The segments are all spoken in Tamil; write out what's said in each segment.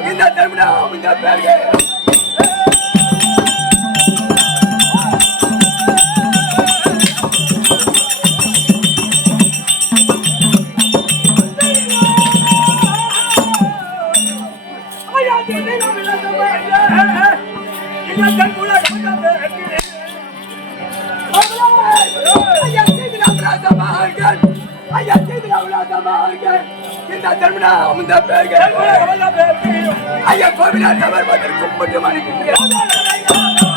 இந்த திருமணம் இந்த பேர்கள் இந்த திருமணம் இந்த பேர்கள் ஐயா கோவிலார் சமர்ப்பத்தில் கும்பிட்டு மணிக்கிறேன்.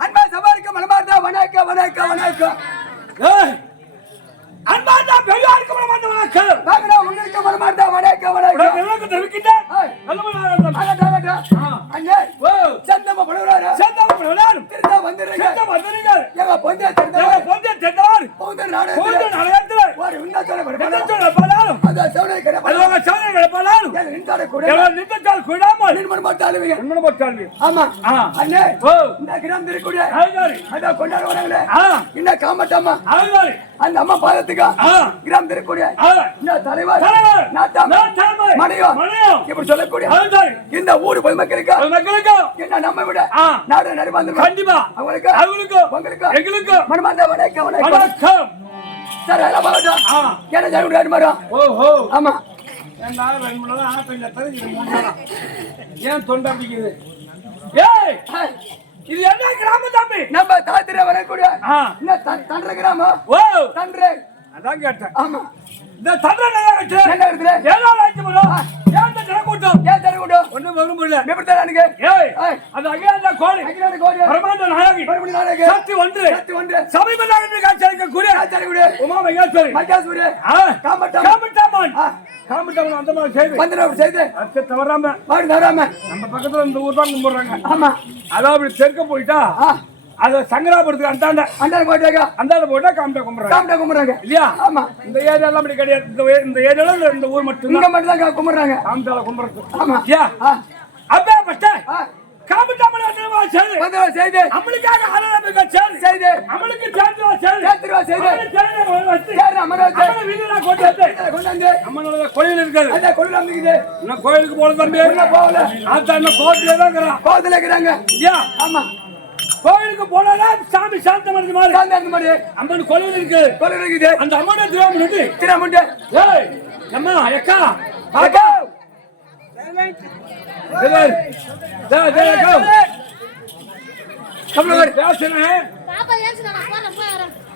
அன்பா சபாரிக்க மனமார்ந்தா வணக்க வணக்க வணக்கம் அன்பார்ந்தா பெரியாருக்கு மனமார்ந்த வணக்கம் வாங்கடா உங்களுக்கு மனமார்ந்தா வணக்க வணக்கம் எனக்கு தெரிவிக்கிட்டேன் அண்ணே ஓ சந்தம படுறாரு சந்தம படுறாரு திருந்தா வந்திருங்க திருந்தா வந்திருங்க எங்க பொஞ்சே தெரிந்தவர் பொஞ்சே நானே எடுத்து ஒரு விண்ணத்தோட படுறாரு அத சௌனை கடை படுறாங்க சௌனை கடை படுறாரு எங்க நின்றாட கூட எங்க நின்றாட கூடாம நின்மன் மட்டாலுவீங்க ஆமா அண்ணே ஓ இந்த கிராம் திருக்குடியே அத கொண்டாட வராங்களே இந்த காமட்டம்மா அந்த அம்மா பாதத்துக்கு கிராம் திருக்குடியே இந்த தலைவர் நாட்டாம மணியோ இப்படி சொல்லக்கூடிய இந்த ஊர் பொதுமக்களுக்கு என்ன நம்ம விட நாடு நடி வந்து கண்டிப்பா அவங்களுக்கு உங்களுக்கு மனமார்ந்த வணக்கம் சார் எல்லாம் பாக்கட்டும் என்ன ஜனங்க ரெண்டு மரம் ஓஹோ ஆமா ஏன் தொண்டை பிடிக்குது இது என்ன கிராமம் தம்பி நம்ம தாத்திர வரக்கூடிய தன்ற கிராமம் ஓ தன்ற அதான் கேட்டேன் ஆமா இந்த தன்ற என்ன இருக்குது ஏழா ஆயிட்டு போறோம் ஏன் தரக்கூட்டம் ஒண்ணு வரும் இல்ல எப்படி தரானுங்க ஏய் அது அகிலாண்ட கோடி பிரமாண்ட நாயகி சக்தி ஒன்று சமீப நாயகி காட்சியளிக்க கூடிய உமா மகேஸ்வரி காமட்டம்மன் அந்த மாதிரி செய்து அச்ச தவறாம நம்ம பக்கத்துல இந்த ஊர் தான் கும்பிடுறாங்க ஆமா அதான் அப்படி தெற்க போயிட்டா அத சங்கராபுரத்துக்கு அந்தாண்ட போயிட்டா காமட்டா கும்பிடுறாங்க இல்லையா ஆமா இந்த ஏரியா எல்லாம் அப்படி கிடையாது இந்த ஏரியால இந்த ஊர் மட்டும் இங்க மட்டும் தான் கும்பிடுறாங்க காமட்டால கும்பிடுறது ஆமா இல்லையா அப்பே பட்ட காமட்டாமல செய்து அம்மளுக்காக ஆராதனை செய்து அம்மளுக்கு சேர்த்துவா செய்து அமரவா வீடுல கொண்டாந்து அம்மனோட கோயில் இருக்காது அந்த கோயில் அமைக்குது இன்னும் கோயிலுக்கு போல தம்பி போகல ஆத்தா இன்னும் கோயில இருக்கிறாங்க ஐயா ஆமா கோயிலுக்கு போனா சாமி சாந்தம் மாதிரி அம்மன் கோயில் இருக்குது அந்த அம்மனை திராமண்டு ஏய் அம்மா அக்கா அக்கா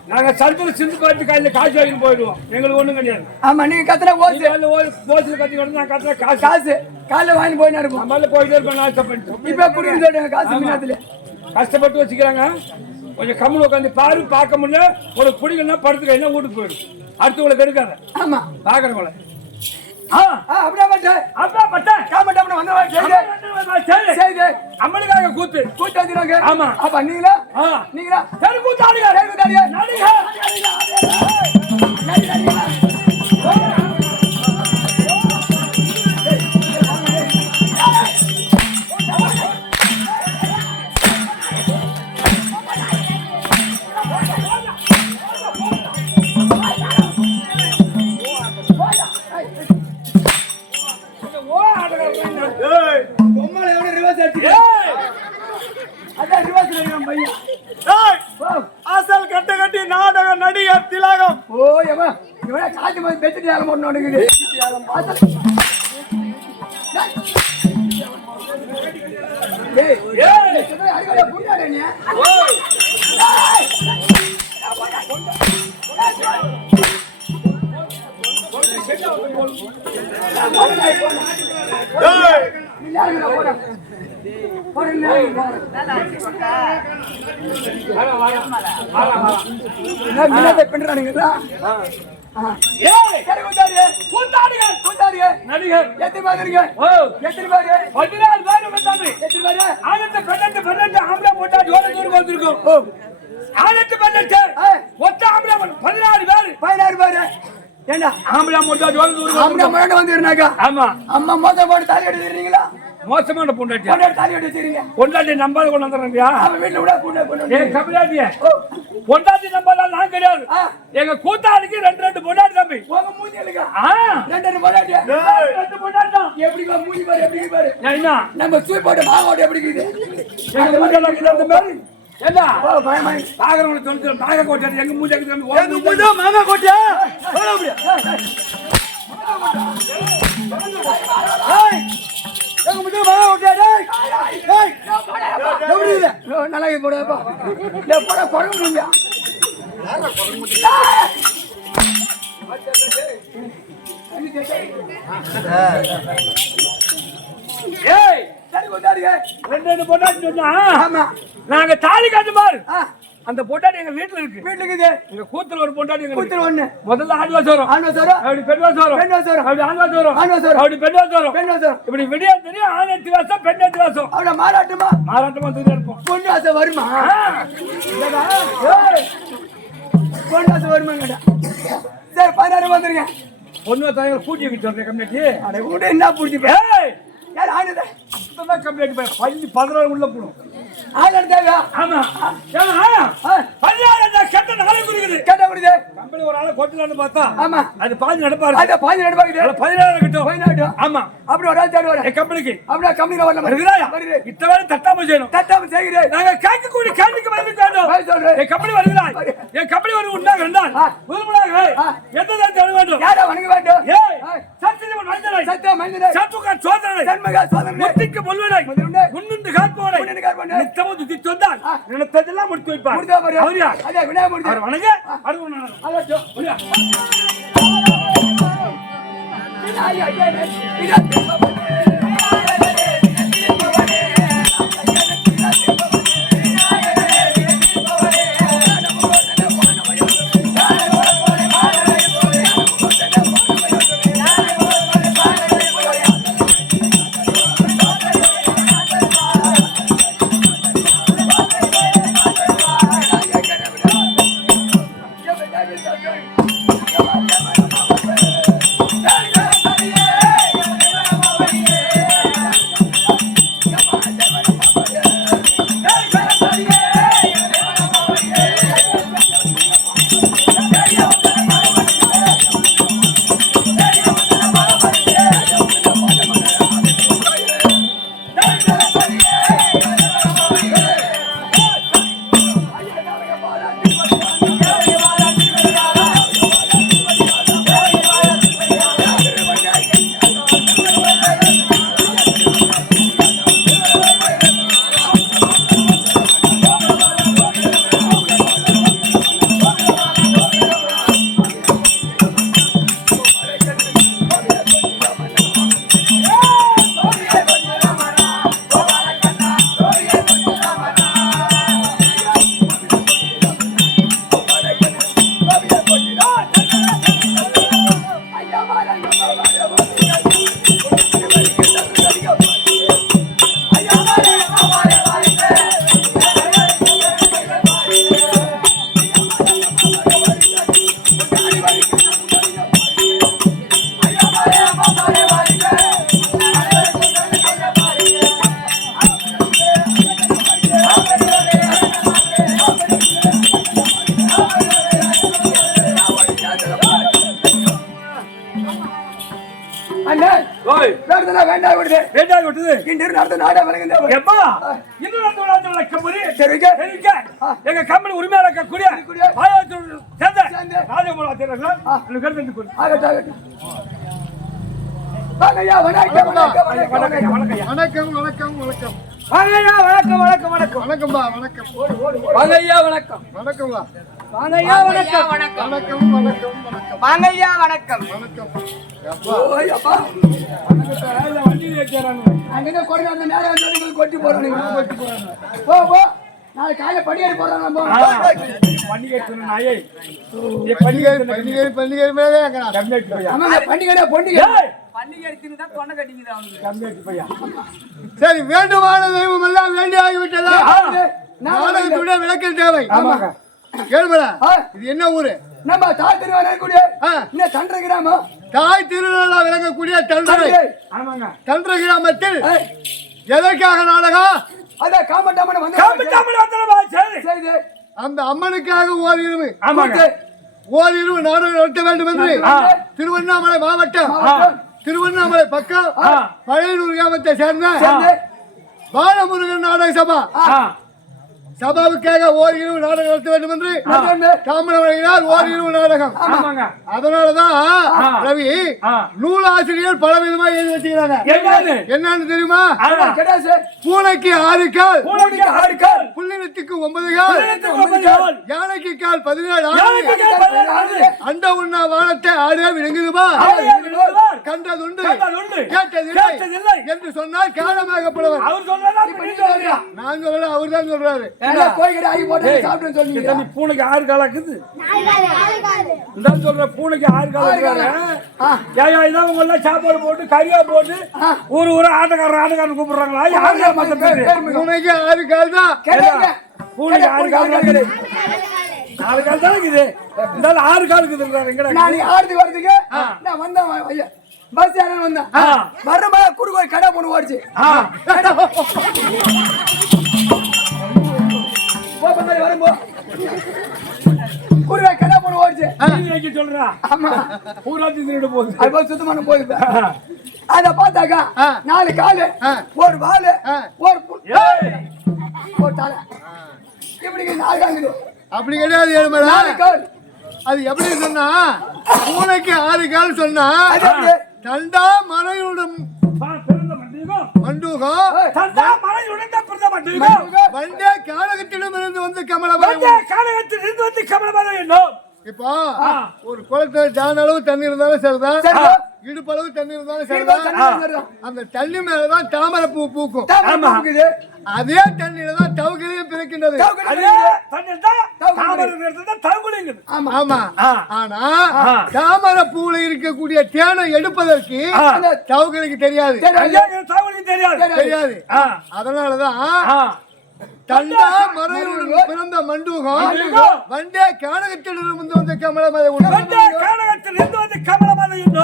நாங்க சந்தூர் சிந்து பாட்டு காலையில காசு வாங்கி போயிடுவோம் எங்களுக்கு ஒண்ணும் கிடையாது ஆமா நீங்க கத்துல ஓசு கத்திக்கிட்டு நான் கத்துல காசு காலைல வாங்கி போயினா இருக்கும் நம்மள போயிட்டே இருப்பேன் ஆசைப்பட்டு இப்ப குடியிருந்தோட காசு மின்னத்துல கஷ்டப்பட்டு வச்சுக்கிறாங்க கொஞ்சம் கம்மல் உட்காந்து பாரு பார்க்க முடியல ஒரு குடிக்கணும்னா படுத்துக்க என்ன வீட்டுக்கு போயிடும் அடுத்து உங்களுக்கு எடுக்காத ஆமா பாக்குறவங்கள அம்மனுக்காக கூத்து வந்துறாங்க ஆமா அப்ப நீங்களா அசல் கட்ட கட்டி நாடக நடிகர் திலகம் ஓ ஏமா இவனே காட்டி மாதிரி பெட்டியால போடணும் ஏய் ஏய் அடிக்கடி புண்டாடே நீ ஓய் பின்றானுங்களா நடிகர் எத்தனை பாக்குறீங்க ஓ எத்தனை பாக்கு 14 பேர் வந்தாங்க எத்தனை பாரு ஆனந்த 12 ஆம்பளை போட்டா ஜோர தூரம் வந்திருக்கும் ஓ ஆனந்த 12 ஒத்த ஆம்பளை 16 பேர் 16 பாரு ஏண்டா ஆம்பளை போட்டா ஜோர தூரம் ஆம்பளை முன்னாடி வந்துருனாக்கா ஆமா அம்மா மோசம் போட்டு தாலி எடுத்துறீங்களா மோசமான பொண்டாட்டி பொண்டாட்டி தாலி எடுத்துறீங்க பொண்டாட்டி நம்பாத கொண்டு வந்துடுறீங்க அவன் வீட்டுல கூட கொண்டு ஏன் கபிலாட்டிய பொண்டாட்டி நம்பாத நான் கிடையாது எங்க கூத்தாடிக்கு 2 பொண்டாட்டி தம்பி உங்க மூஞ்சி எழுங்க ஆ 2 பொண்டாட்டி 2 பொண்டாட்டி தான் எப்படி மூஞ்சி பாரு எப்படி பாரு என்ன நம்ம சூய் போட்டு மாவோட எப்படி இருக்குது எங்க மூஞ்சி அந்த மாதிரி என்ன ஓ பயமா பாக்குறவங்க சொல்லிட்டு நாக கோட்டாடி எங்க மூஞ்சி எங்க மூஞ்சி மாங்கா கோட்டியா எங்க மூஞ்சி மாங்கா கோட்டியா டேய் டேய் எப்படி இது நல்லா போடுப்பா போட குறங்குங்க ஏய் சரி கொண்டாடிங்க 2 பொண்டாட்டி சொன்னா ஆமா நாங்க தாலி கட்டு பாரு அந்த பொண்டாட்டி எங்க வீட்டுல இருக்கு வீட்டுக்கு எங்க கூத்துல ஒரு பொண்டாட்டி எங்க கூத்துல ஒண்ணு முதல்ல ஆண்வாஸ் வரும் ஆண்வாஸ் வரும் அப்படி பெண்வாஸ் வரும் பெண்வாஸ் வரும் அப்படி ஆண்வாஸ் வரும் ஆண்வாஸ் வரும் அப்படி பெண்வாஸ் வரும் பெண்வாஸ் வரும் இப்படி விடியா தெரியும் ஆண் 8 வாசம் பெண் 8 வாசம் அவட மாறாட்டுமா மாறாட்டமா தெரியா இருப்போம் பொண்ணு ஆசை வருமா பொண்ணு ஆசை வருமா கேட்டா சரி 16 வந்துருங்க பொண்ணு தாயங்க பூஜை வச்சு சொல்றேன் கம்யூனிட்டி அட கூட என்ன புடிச்சு ஏய் யார் ஆனதா சுத்தமா கம்யூனிட்டி பள்ளி 16 உள்ள போணும் ஆளர் தேவையா ஆமா ஏன்னா பள்ளியாளர் கெட்ட நாளை குறிக்குது கேட்டா முடியுது கம்பெனி ஒரு ஆளை கொட்டலான்னு பார்த்தா ஆமா அது பாதி நடப்பாரு அத பாஞ்சு நடப்பாக்குது 16 கிட்டும் போயினாட்டும் ஆமா அப்படி ஒரு ஆள் தேடி வர என் கம்பெனிக்கு அப்படியே கம்பெனில வரல வருகிறாயா வருது இத்தவரை தட்டாம செய்யணும் தட்டாம செய்கிறேன் நாங்க கேட்கக்கூடிய கேள்விக்கு பதில் வேண்டும் பதில் சொல்றேன் என் கம்பெனி வருகிறாய் என் கம்பெனி வரும் உண்டாக இருந்தால் முதல்முறையாக எந்த தேர்ச்சி அணுக வேண்டும் யாரா வணங்க வேண்டும் ஏய் சத்தியவன் மனிதனை சத்திய மனிதனை சத்துக்கார் சோதனை சண்முக சோதனை முத்திக்கு முல்வனை முன்னின்று காப்பவனை முன்னின்று காப்பவனை நித்தமும் துதி சொன்னால் நினைத்ததெல்லாம் முடித்து வைப்பார் முடித்தா பாரு அவர் யார் அதே விநாயக மூர்த்தி அவர் வணங்க அருகுணானவர் அதோ புரியா வேண்டாம் விடுது வேண்டாம் விட்டுது இன்று நடந்த நாடா வழங்குது எப்பா இன்னும் நடந்த விழாத்தில் லட்சம்பதி தெரிவிக்க எங்க கம்பெனி உரிமையாளர் இருக்கக்கூடிய ஆயிரத்தோடு சேர்ந்த ராஜகுமார் ஆச்சரியர்கள் கருத்து ஆகட்டும் ஆகட்டும் வாங்கய்யா வணக்கம் வணக்கம் வணக்கம் வணக்கம் வணக்கம் வணக்கம் வணக்கம் வாங்கய்யா வணக்கம் வணக்கம் வணக்கம் வணக்கம்பா வணக்கம் வாங்கய்யா வணக்கம் வணக்கம்பா வாங்கய்யா வணக்கம் வணக்கம் வணக்கம் வணக்கம் வணக்கம் வாங்கய்யா வணக்கம் வணக்கம் ஓய் அப்பா வண்டி ஏற்றாங்க அங்கே கொண்டு அந்த நேரம் வந்து கொட்டி போறாங்க கொட்டி போறாங்க போ போ நாளை காலையில படியேறி போறாங்க பண்டிகை சொன்ன நாயை பண்டிகை பண்டிகை பண்டிகை மேலே ஆமா பண்டிகை பொண்டிகை பண்டிகை எடுத்துன்னு தான் தொண்டை கட்டிக்குது அவனுக்கு கம்மியாச்சு பையா சரி வேண்டுமான தெய்வம் எல்லாம் வேண்டி ஆகிவிட்டதா நாடகத்துடைய விளக்கம் தேவை ஆமாங்க கேளுமடா இது என்ன ஊரு நம்ம தாய் திருவாரூர் கூடிய இந்த தண்டை கிராமம் தாய் திருநாளா விளங்கக்கூடிய தண்டனை ஆமாங்க தண்டை கிராமத்தில் எதற்காக நாடகம் அத காமட்டாமன வந்து காமட்டாமன வந்தலமா சரி சரி அந்த அம்மனுக்காக ஓரிரவு ஆமாங்க ஓரிரவு நாடகம் நடத்த வேண்டும் என்று திருவண்ணாமலை மாவட்டம் திருவண்ணாமலை பக்கம் பழையனூர் கிராமத்தை சேர்ந்த பாலமுருகன் நாடக சபா சபாவுக்காக ஓரிரவு நாடகம் நடத்த வேண்டும் என்று தாமரவழியினால் ஓரிரவு நாடகம் அதனாலதான் ரவி நூலாசிரியர் பல விதமா எழுதி வச்சுக்கிறாங்க என்னன்னு தெரியுமா பூனைக்கு 6 கால் புள்ளினத்துக்கு 9 கால் யானைக்கு கால் 17 அண்ட உண்ணா வானத்தை ஆடே விளங்குதுமா கண்டதுண்டு கேட்டதில்லை என்று சொன்னால் காரணமாகப்படுவர் நான் சொல்ல அவர் தான் சொல்றாரு பூனைக்கு 6 கால் இருக்குது சொல்ற பூனைக்கு 6 கால் இதான் உங்க எல்லாம் சாப்பாடு போட்டு கறியா போட்டு ஊரு ஆட்டக்காரன் கூப்பிடுறாங்களா பூனைக்கு 6 கால் தான் பூனைக்கு 6 கால் இருக்குது 4 கால் தான் இருக்குது இருந்தாலும் 6 கால் இருக்குது வரதுக்கு நான் வந்தேன் பஸ் யாரும் வந்தேன் வர்றமா குடுக்க கடை பொண்ணு ஓடிச்சு வரும்போ குருவை கடை பொண்ணு ஓடிச்சு சொல்றா ஊராட்சி போகுது அது சுத்தமான போகுது அத பார்த்தாக்கா 4 காலு ஒரு வாலு ஒரு தலை இப்படி 4 காங்குது அப்படி கிடையாது அது எப்படி சொன்னா பூனைக்கு 6 கால் சொன்னா தண்டா மறையுடன் மண்டூகம் வண்டே கானகத்திடமிருந்து வந்து கமலமலை இப்போ ஒரு குளத்துல ஜான அளவு தண்ணி இருந்தாலும் சரிதான் இடுப்பளவு தண்ணி இருந்தாலும் சரிதான் அந்த தண்ணி மேலதான் தாமரை பூ பூக்கும் அதே தண்ணியில தான் தவுகளையும் பிறக்கின்றது ஆமா ஆனா தாமரை பூல இருக்கக்கூடிய தேனை எடுப்பதற்கு தவுகளுக்கு தெரியாது தெரியாது அதனாலதான் தண்டா மறையுடன் பிறந்த மண்டூகம் வண்டே கானகத்திலிருந்து வந்து கமலமலை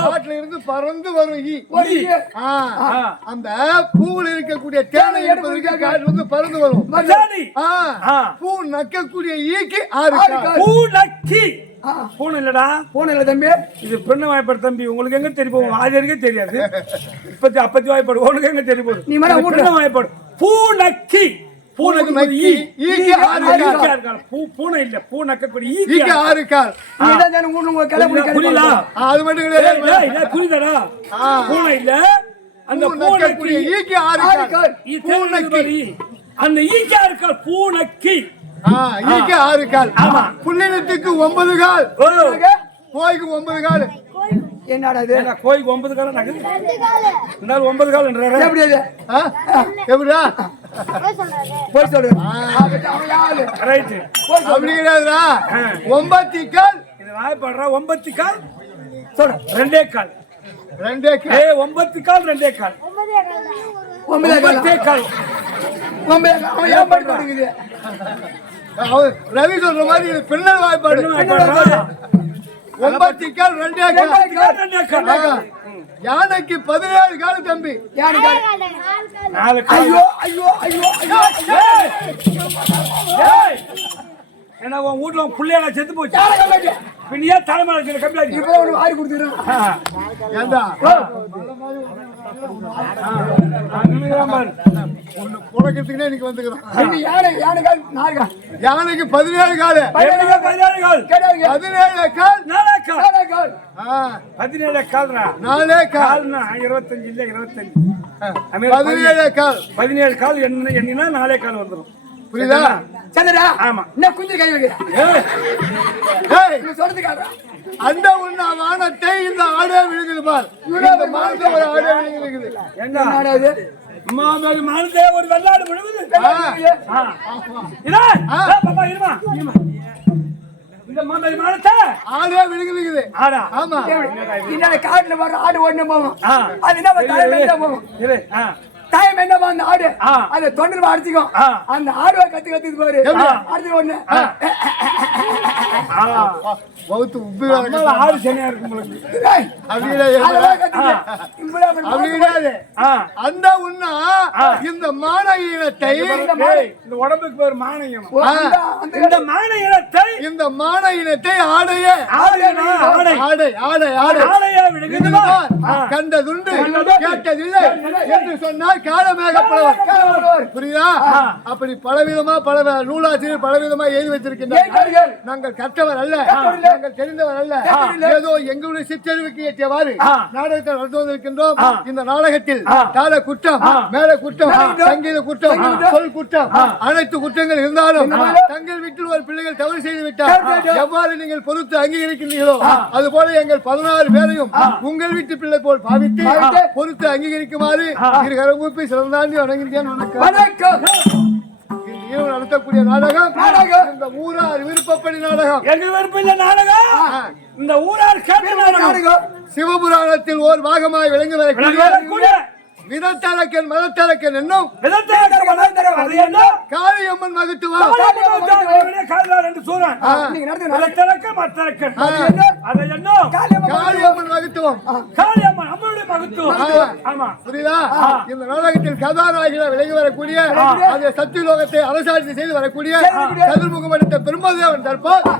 காட்டுல இருந்து பறந்து வரும் அந்த பூவில் இருக்கக்கூடிய தேனை எடுப்பதற்கு காட்டுல இருந்து பறந்து வரும் பூ நக்கக்கூடிய ஈக்கு 6 பூ நக்கி பூனை இல்லடா பூனை இல்ல தம்பி இது பெண்ணு வாய்ப்பாடு தம்பி உங்களுக்கு எங்க தெரியும் ஆதிரிக்கே தெரியாது இப்பத்தி அப்பத்தி வாய்ப்பாடு உங்களுக்கு எங்க தெரியும் நீ மேல வாய்ப்பாடு பூ நக்கி பூனை இல்ல பூ நக்கக்கூடிய ஈக்கு 6 கால் புரியல அது மட்டும் கிடையாது புரியுதடா பூனை இல்ல அந்த பூனைக்கு ஈக்கு 6 கால் அந்த ஈக்கு 6 கால் பூனைக்கு ஈக்கு 6 கால் புள்ளினத்துக்கு 9 கால் கோய்க்கு 9 கால் என்னடா இது கோய்க்கு 9 கால் நக்குது இந்த 9 கால்ன்றாரு எப்படி அது எப்படிடா போய் சொல்லு ரைட் அப்படி கிடையாதுடா 9 கால் இது வாய்ப்பாடுறா 9 கால் சொல்ற 2 கால் 2 கால் 9 கால் 2 கால் 9 கால் ரவி சொல்ற மாதிரி பெண்ணல் வாய்ப்பாடு 9 கால் 2 கால் யானைக்கு 17 கால் தம்பி ஐயோ ஐயோ ஐயோ ஏன்னா உன் வீட்டுல புள்ளையால செத்து போச்சு பின்னியா தலைமையில கம்பி இப்ப ஒரு வாரி கொடுத்துக்கிறேன் ஒண்ணு புழக்கத்துக்குனே இன்னைக்கு வந்துக்கிறோம். ரெண்டு யானை யானை கால் நாலு கால் யானைக்கு 17 காலு, 17 கால். கேட்டாங்க 17 கால், 4 கால். நாலு கால் 17 கால்ரா. 4 கால், கால்னா 25 இல்ல 25. 17 கால். 17 கால் எண்ணினா 4 கால் வந்துரும். புரியுதா? சந்திரா ஆமா. என்ன குஞ்சு கை வைக்கிறேன் ஏய், ஏய், நீ சொல்றது காட்டுறா அந்த உண்ணா வானத்தை இந்த ஆடே விழுங்குது பார். இந்த மானத்தை ஒரு ஆடே விழுங்குது. என்ன என்னடா இது மாமேல் மானதே ஒரு வெள்ளாடு விழுகுது. ஆ. இதா பாப்பா இருமா. இந்த மாமேல் மானத்தை ஆடே விழுங்குது. ஆடா. ஆமா. இந்த காட்டுல வர ஆடு ஒண்ணு போவோம் ஆ. அது என்ன தாயம் என்ன போவோம் இரு. ஆ. தாயம் என்ன அந்த ஆடு ஆ. அந்த தொண்டில் அடிச்சுக்கும் ஆ. அந்த ஆடுவை கத்து பாரு எப்படி? அடுத்து ஒண்ணு பௌத்து உப்பு நம்மள ஆடு சனியா இருக்கு உங்களுக்கு. ஏய், அப்படியே அதெல்லாம் கத்துக்க. இப்படியே அப்படி அப்படி கிடையாது. ஆ. அந்த உண்ணா இந்த மான இனத்தை ஏய், இந்த உடம்புக்கு பேர் மானயம். அந்த இந்த மான இனத்தை இந்த மான இனத்தை ஆடையே ஆடைனா ஆடை. ஆடை ஆடை ஆடை ஆடையா விழுகுதுமா? கண்டதுண்டு கேட்டதில்லை என்று சொன்னால் காலமேகப்படவர். புரியுதா? அப்படி பலவிதமா பல நூலாசிரியர் பலவிதமா எழுதி வச்சிருக்கின்றார். நாங்கள் கற்றவர் அல்ல, நாங்கள் தெரிந்தவர் அல்ல. ஏதோ எங்களுடைய சிற்றறிவுக்கு ஏற்றவாறு நாடகத்தை நடந்து வந்திருக்கின்றோம். இந்த நாடகத்தில் தாள குற்றம், மேல குற்றம், சங்கீத குற்றம், சொல் குற்றம், அனைத்து குற்றங்கள் இருந்தாலும் தங்கள் வீட்டில் ஒரு பிள்ளைகள் தவறு செய்து விட்டார் எவ்வாறு நீங்கள் பொறுத்து அங்கீகரிக்கின்றீர்களோ அதுபோல எங்கள் 16 பேரையும் உங்கள் வீட்டு பிள்ளை போல் பாவித்து பொறுத்து அங்கீகரிக்குமாறு இருகரம் கூப்பி சிறந்தாண்டி வணங்குகிறேன். வணக்கம். இரவு நடத்தக்கூடிய நாடகம் இந்த ஊரார் விருப்பப்படி நாடகம். எங்க விருப்பம் நாடகம். இந்த ஊரார் கேட்ட நாடகம். சிவபுராணத்தில் ஓர் பாகமாய் விளங்கி வரக்கூடிய விதத்தரக்கன் மதத்தரக்கன் என்னும் காளியம்மன் மகத்துவம் காளியம்மன் மகத்துவம். புரியுதா? இந்த நாடகத்தில் கதாநாயகிகள் விலகி வரக்கூடிய அந்த சத்தியலோகத்தை அரசாட்சி செய்து வரக்கூடிய சதுர்முகம் எடுத்த பெருமாதேவன் தற்போது